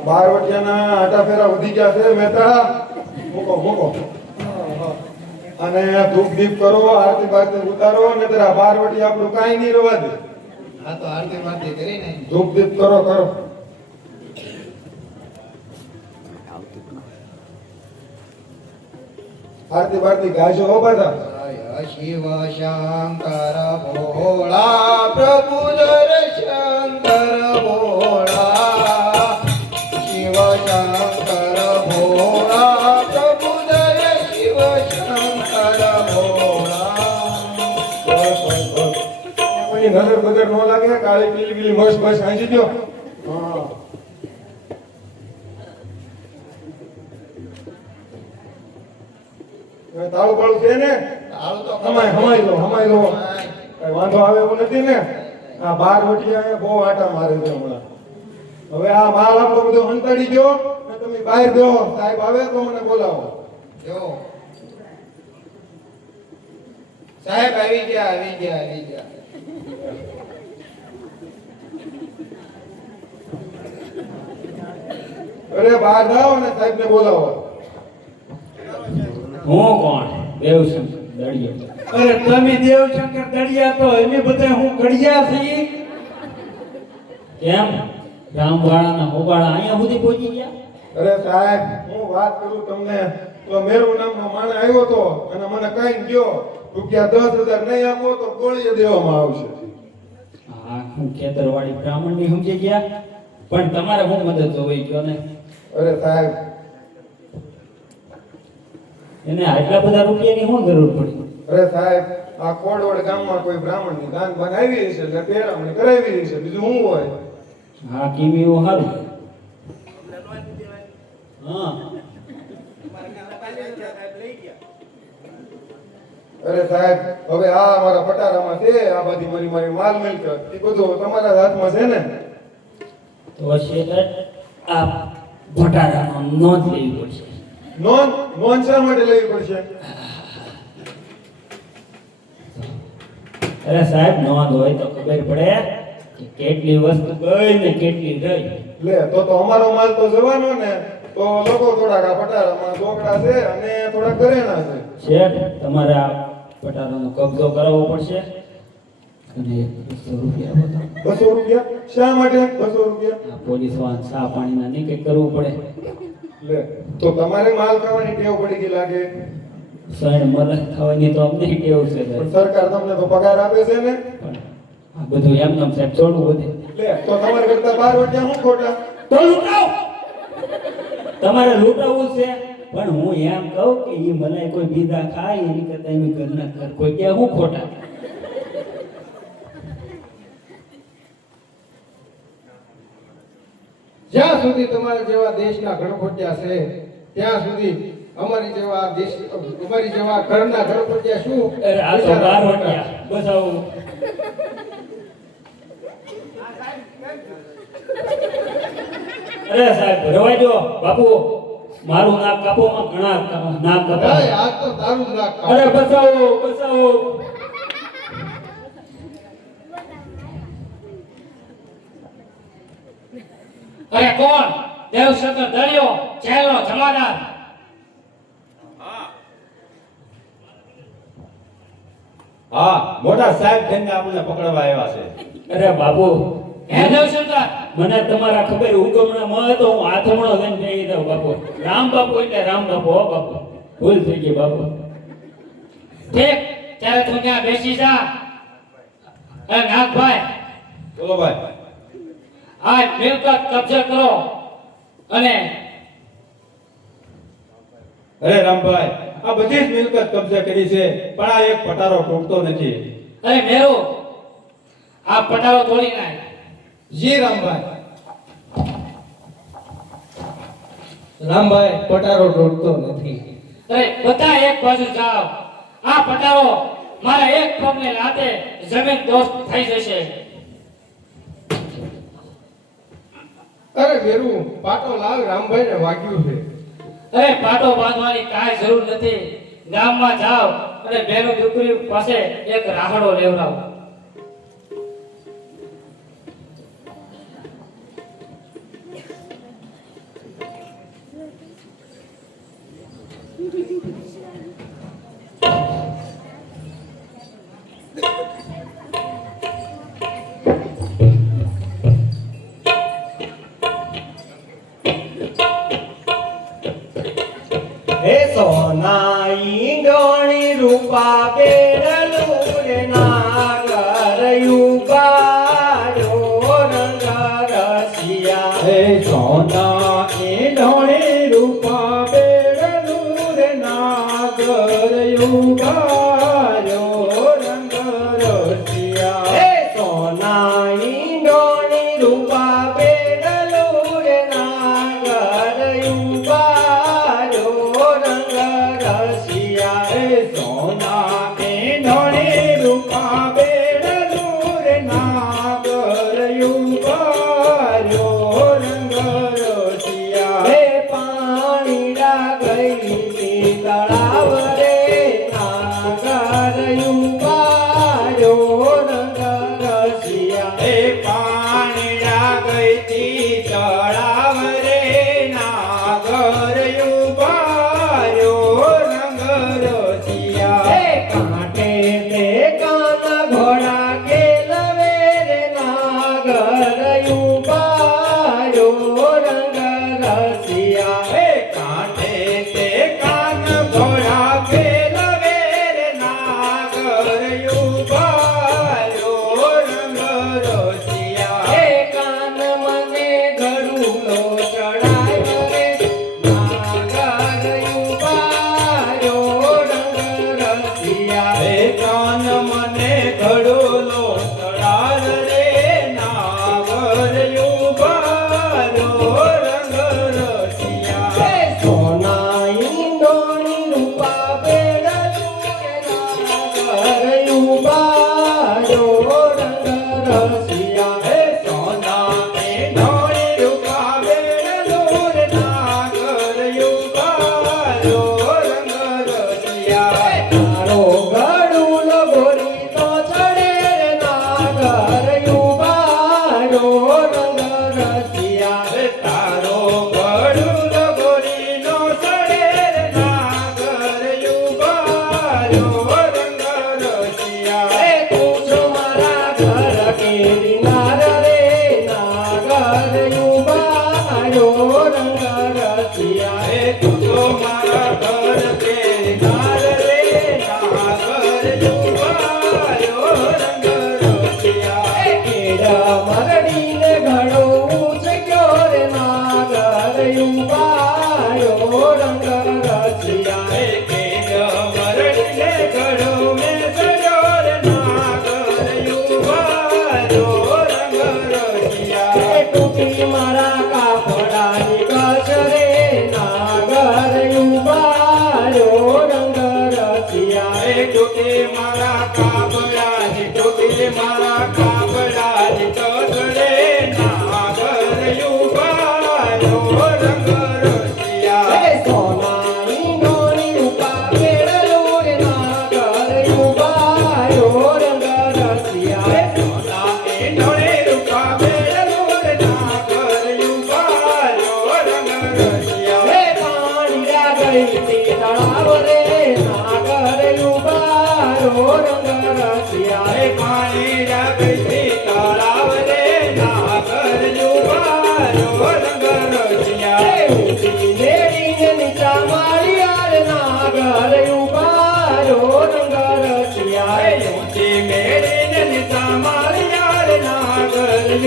આ બાર વટિયાના આટા ફેરા વધી ગયા છે મહેતા. મૂકો મૂકો. અને ધૂપ દીપ કરો આરતી બારતી ઉતારો ને તારા બાર વટી આપણું કાંઈ નહીં રવા દે. હા તો આરતી બારતી કરી ને. ધૂપ દીપ કરો કરો. આરતી બારતી ગાજો હો બધા. શિવ શંકર ભોળા પ્રભુ શંકર ભોળા. કોઈ નજર બજર ન લાગે કાળી પીલી પીલી મસ મસ હાંચી દો હા. હવે તાળું બાળું છે ને? હમાય હમાય લો હમાય લો. કઈ વાંધો આવે એવું નથી ને? આ બાર વટી અહીંયા બહુ આટા મારે છે હમણાં. હવે આ માલ આપણો બધો અંતાડી ગયો ને તમે બહાર ગયો સાહેબ આવે તો મને બોલાવો. જો. સાહેબ, આવી ગયા આવી ગયા આવી ગયા. અરે બહાર જાઓ ને સાહેબને બોલાવો. હું કોણ? દેવશંકર દળિયા અરે તમે દેવશંકર દળિયા તો અમે બધા હું ઘડિયા છીએ. કેમ? રામવાળાના હોબાળા અહીંયા સુધી પહોંચી ગયા? અરે સાહેબ હું વાત કરું તમને. તો મેરુ નામનો માણ આવ્યો તો અને મને કઈ ગયો રૂપિયા દસ હજાર નહીં આપો તો ગોળીએ દેવામાં આવશે. હા હું ખેતરવાડી બ્રાહ્મણની સમજી ગયા? પણ તમારે હું મદદ જોવી ગયો ને? અરે સાહેબ. એને આટલા બધા રૂપિયાની શું જરૂર પડી? અરે સાહેબ આ કોડવડ ગામમાં કોઈ બ્રાહ્મણની દાન બનાવી છે એટલે તેરામણી કરાવી છે બીજું શું હોય? હા કિમી એવું સારું? હા. અરે સાહેબ હવે આ અમારા પટારામાં છે આ બધી મારી મારી માલ મિલકત એ બધું તમારા હાથમાં છે ને? તો શેઠ આ ભટારાનો નોંધ લેવી પડશે. નોંધ નોંધ શા માટે લેવી પડશે? અરે સાહેબ નોંધ હોય તો ખબર પડે કે કેટલી વસ્તુ ગઈ ને કેટલી રહી લે તો તો અમારો માલ તો જવાનો ને તો લોકો થોડાક આ પટારામાં ઢોકળા છે અને થોડા ઘરેણા છે. શેઠ તમારે આ પટારાનો કબજો કરાવવો પડશે. અને 200 રૂપિયા બતાવો 200 રૂપિયા? શા માટે બસો રૂપિયા? પોલીસ પોલીસ વાહન પાણી પાણીના નહીં કંઈક કરવું પડે. લે તો તમારે માલ ખાવાની ટેવ પડી ગઈ લાગે. સણ મદદ થવાની તો અમને ટેવ છે પણ સરકાર તમને તો પગાર આપે છે ને? આ બધું એમ નામ સાહેબ છોડવું બધે લે તો તમારે કરતા બાર વાગ્યા હું ખોટા? તો લૂંટાવ તમારે લૂંટાવવું છે પણ હું એમ કહું કે એ મને કોઈ બીજા ખાય એની કરતા એમ ઘરના કોઈ કે હું ખોટા? જ્યાં સુધી તમારા જેવા દેશના ગણપત્યા છે ત્યાં સુધી અમારી જેવા દેશ અમારી જેવા ઘરના ગણપત્યા શું? અરે આ તો બાર વટિયા બસ અરે સાહેબ રવાઈ દો બાપુ મારું નાક કાપોમાં ઘણા નાક કાપો. અરે આ તો તારું નાક કાપો. અરે બચાવો બચાવો અરે કોણ? દેવશંકર દળિયો ચહેલો જમાદાર. હા. મોટા સાહેબ થઈને આપણને પકડવા આવ્યા છે. અરે બાપુ હે દેવશંકર? મને તમારા ખબર હુકમણા માં તો હું હાથમણો લઈને જઈ દઉં બાપુ. રામ બાપુ એટલે રામ બાપુ હો બાપુ. ભૂલ થઈ ગઈ બાપુ. ઠીક ત્યારે તું ત્યાં બેસી જા. નાગભાઈ. બોલો ભાઈ. આ મિલકત કબજે કરો અને અરે રામભાઈ આ બધી જ મિલકત કબજે કરી છે પણ આ એક પટારો તૂટતો નથી. અરે મેરો આ પટારો તોડી નાખ. જી રામભાઈ. રામભાઈ પટારો તોડતો નથી. અરે બધા એક બાજુ જાઓ. આ પટારો મારા એક પગને લાતે જમીન દોસ્ત થઈ જશે. અરે વેરું પાટો લાલ રામભાઈને વાગ્યું છે અરે પાટો બાંધવાની કાંઈ જરૂર નથી ગામમાં જાવ અને બેનો દીકરી પાસે એક રાહડો લેવડાવ Thank you. ઈંડોણી Rupa બેડલું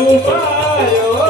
fire.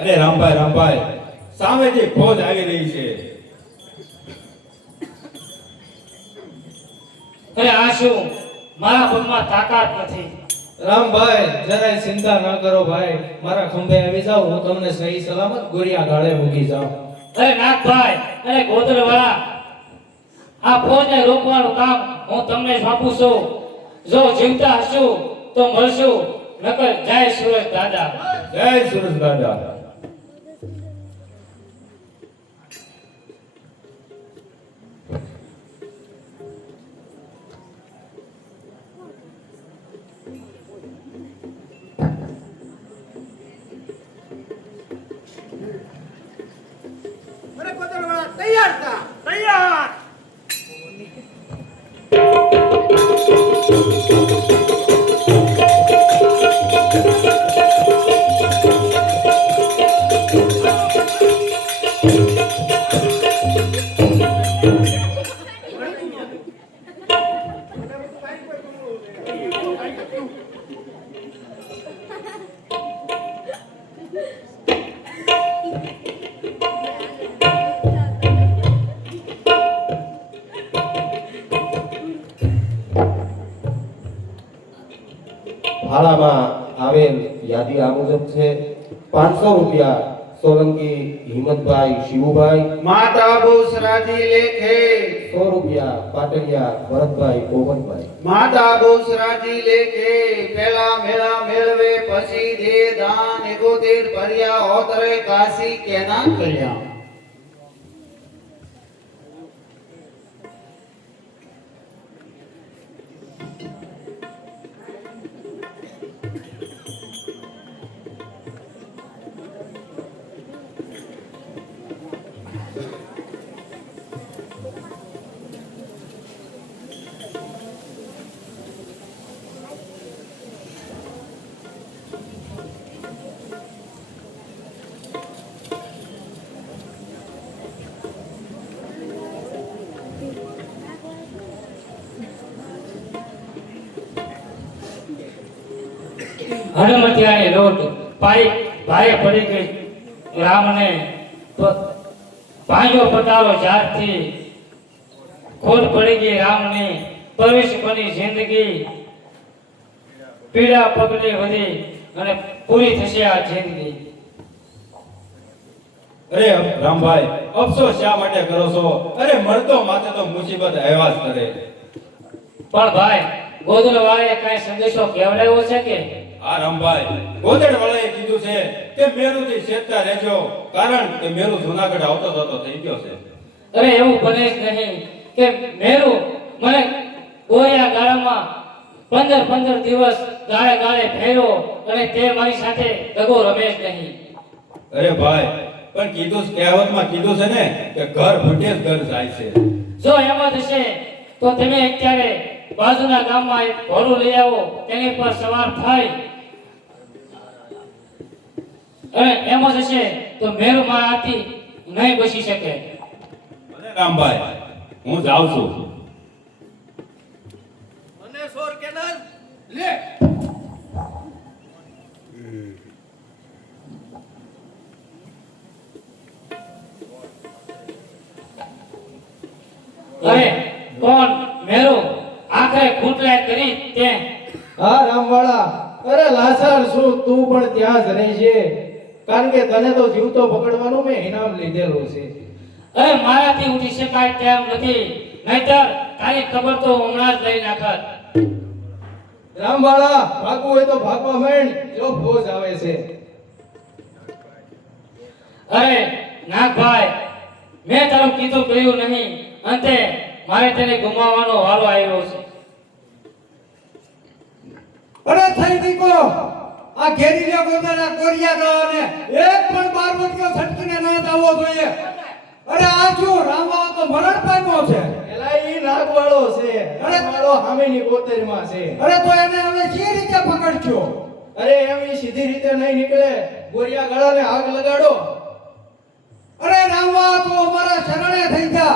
અરે રામભાઈ રામભાઈ સામેથી ફોજ આવી રહી છે. અરે આ શું? મારા પગમાં તાકાત નથી. રામભાઈ જરાય ચિંતા ન કરો ભાઈ. મારા ખંભે આવી જાઓ હું તમને સહી સલામત ગોરિયા ગાળે મૂકી જાઉં. અરે નાગભાઈ અરે ગોદરવાળા આ ફોજને રોકવાનું કામ હું તમને સોંપું છું. જો જીવતા હશું તો મળશું નકર જય સુરજ દાદા. જય સુરજ દાદા. ¡Tayarta! ¡Tayarta! માતા બુસરાજી લેખે. સો રૂપિયા પાટલિયા ભરતભાઈ પોવનભાઈ માતા બુસરાજી લેખે. પેલા મેળા મેળવે પછી દે દાન એગોતેર ભર્યા ઓતરે કાશી કેના કલ્યાણ હનુમતિયાની લોટ પાઈ ભારે પડી ગઈ. રામને પાંજો પતારો જાતથી ખોટ પડી ગઈ. રામની પ્રવેશ બની જિંદગી પીડા પગલે વધી અને પૂરી થશે આ જિંદગી. અરે રામભાઈ અફસોસ શા માટે કરો છો? અરે મળતો માથે તો મુસીબત આવ્યા જ કરે. પણ ભાઈ ગોદલવાળે કઈ સંદેશો કેવડાવ્યો છે કે? આ રામભાઈ ગોદડ વાળાએ કીધું છે કે મેરુ થી શેતતા રહેજો કારણ કે મેરુ જુનાગઢ આવતો જતો થઈ ગયો છે. અરે એવું ભલે નહીં કે મેરુ મને ગોયા ગાળામાં પંદર પંદર દિવસ ગાળે ગાળે ફેરો અને તે મારી સાથે દગો રમે જ નહીં. અરે ભાઈ પણ કીધું કહેવતમાં કીધું છે ને કે ઘર ફૂટે ઘર જાય છે. જો એમ જ હશે તો તમે અત્યારે બાજુના ગામમાં એક ઘોડું લઈ આવો તેની પર સવાર અને એમ જ હશે તો મેરુ મારાથી નહીં બચી શકે. અરે રામભાઈ હું જાઉં છું. અરે કોણ? મેરો? આખરે ખૂટલા કરી તે. હા રામવાળા. અરે લાસાર શું? તું પણ ત્યાં જ રહેજે કારણ કે તને તો જીવતો પકડવાનું મેં ઇનામ લીધેલું છે. એ મારાથી ઉઠી શકાય તેમ નથી. નહીતર તારી ખબર તો હમણાં જ લઈ નાખત. રામવાળા ભાગવું હોય તો ભાગવા માંડ જો ફોજ આવે છે. અરે નાગભાઈ મેં તારું કીધું કહ્યું નહીં. અંતે મારે તેને ગુમાવવાનો વારો આવ્યો છે. અરે થઈ દીકો! આ ઘેરીલા ગોદાના કોરિયા ગાવાને એક પણ બાર વટક્યો છટકીને ન આવવો જોઈએ. અરે આ જો રામવા તો મરણ પામ્યો છે. એલા ઈ નાગવાળો છે. નાગવાળો હામેની કોતરીમાં છે. અરે તો એને હવે જે રીતે પકડજો અરે એમ ઈ સીધી રીતે નહીં નીકળે. ગોરિયા ગળાને આગ લગાડો. અરે રામવા તો અમારા શરણે થઈ જા.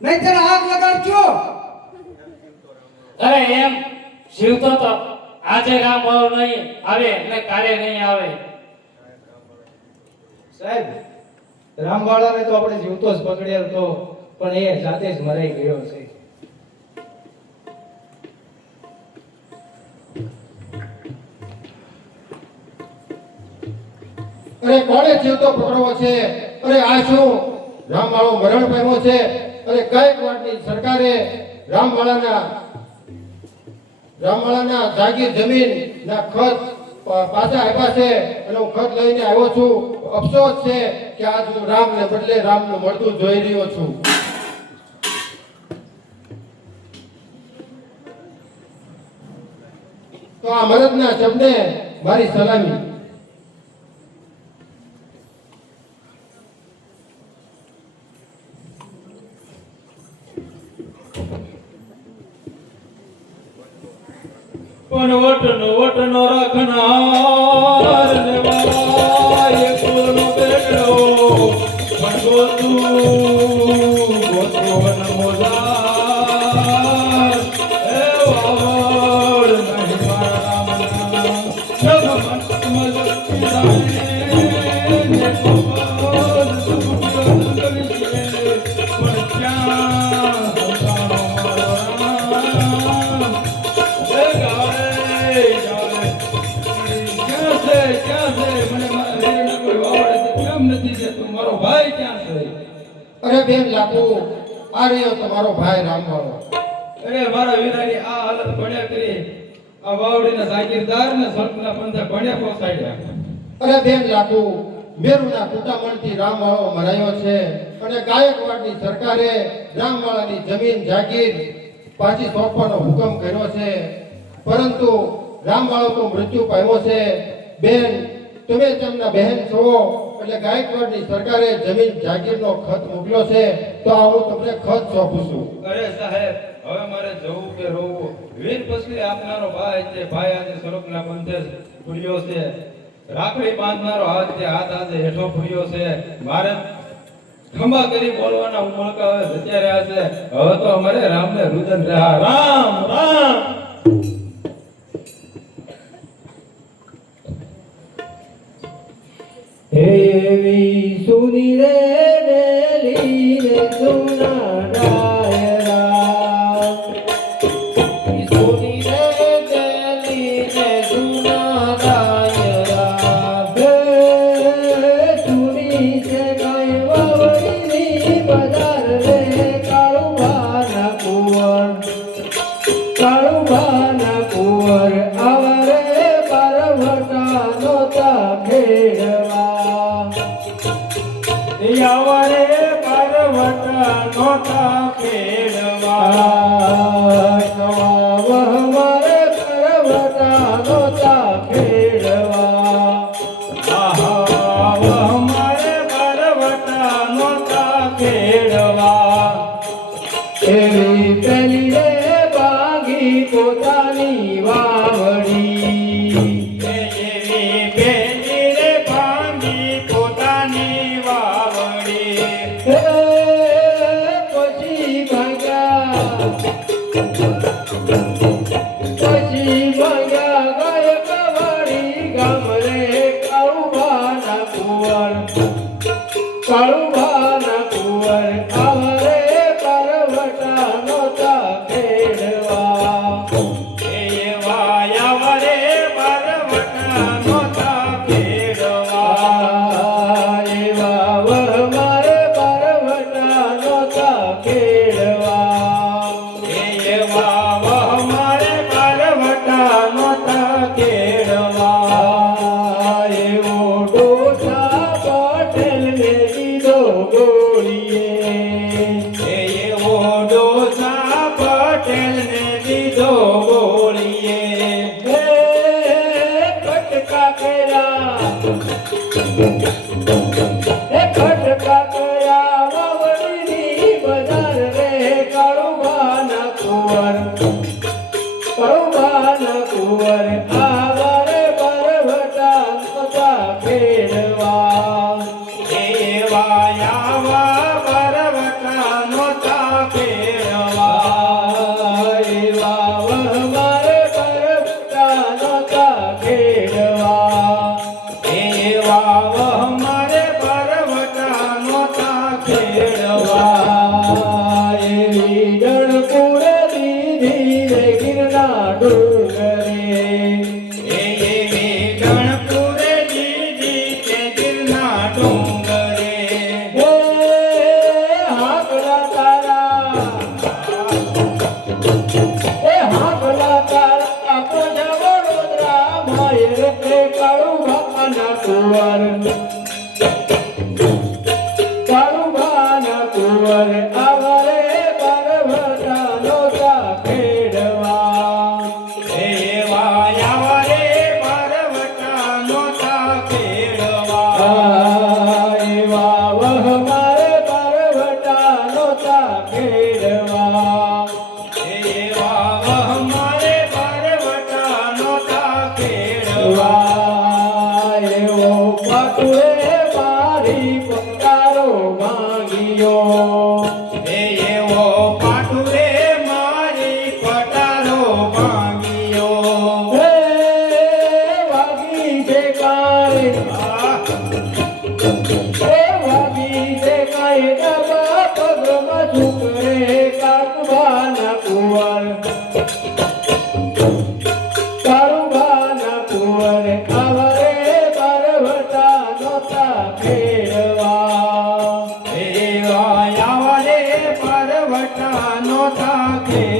નહીતર આગ લગાડશો અરે એમ જીવતો તો આજે રામ વાળો નહીં આવે અને કાલે નહીં આવે. સાહેબ રામવાળાને તો આપણે જીવતો જ પકડ્યો હતો પણ એ જાતે જ મરાઈ ગયો છે. અરે કોણે જીવતો પકડવો છે? અરે આ શું? રામવાળો મરણ પામ્યો છે? અરે ગાયકવાડની સરકારે રામવાળાના રામવાળાના જાગીર જમીન ના ખત પાછા આવ્યા છે. અને હું ખત લઈને આવ્યો છું. અફસોસ છે કે આજ હું રામને બદલે રામનું મળતું જોઈ રહ્યો છું. તો આ મરદના શબ્દને મારી સલામી. પણ વટનો વટનો રાખનાર ને વાલા એ કુળનો બેટો પણ ગોતું ગોતો મોજાર. એ વાવડ નહીં મારા રામના જગ મન મજતી બેન આ રહ્યો તમારો ભાઈ રામવાળો. અરે મારા વીરાની આ હાલત ભણ્યા કરી આ વાવડીના જાગીરદાર ને સંતના પંથે ભણ્યા પહોંચાડ્યા અરે બેન લાકુ મેરુના કુટામણથી રામવાળો મરાયો છે અને ગાયકવાડની સરકારે રામવાળાની જમીન જાગીર પાછી સોંપવાનો હુકમ કર્યો છે. પરંતુ રામવાળો તો મૃત્યુ પામ્યો છે. બેન તમે તેમના બહેન છો. એટલે ગાયકવાડની સરકારે જમીન જાગીરનો ખત મોકલ્યો છે તો આ હું તમને ખત સોંપું છું. અરે સાહેબ હવે મારે જવું કે રોવું? વીર પસલી આપનારો ભાઈ છે ભાઈ આજે સ્વરૂપના બંધે ફૂલ્યો છે. રાખડી બાંધનારો હાથ છે હાથ આજે હેઠો ફૂલ્યો છે. મારે ખંભા કરી બોલવાના ઉમળકા હવે જત્યા રહ્યા છે. હવે તો અમારે રામને રુદન રહ્યા રામ રામ! એવી સુની રે સુના Oriente. Amen.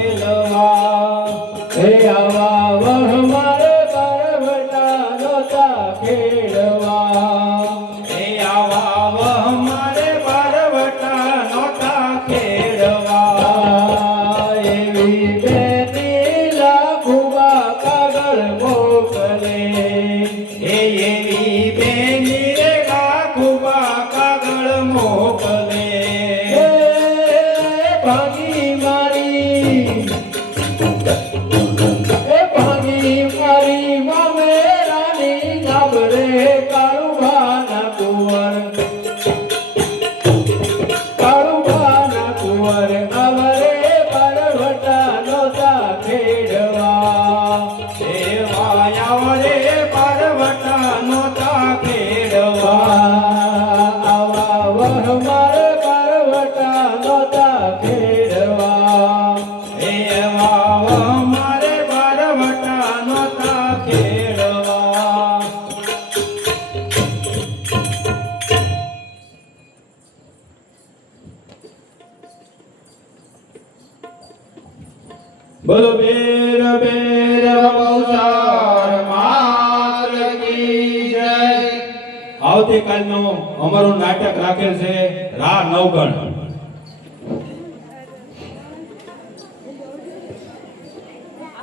નવગણ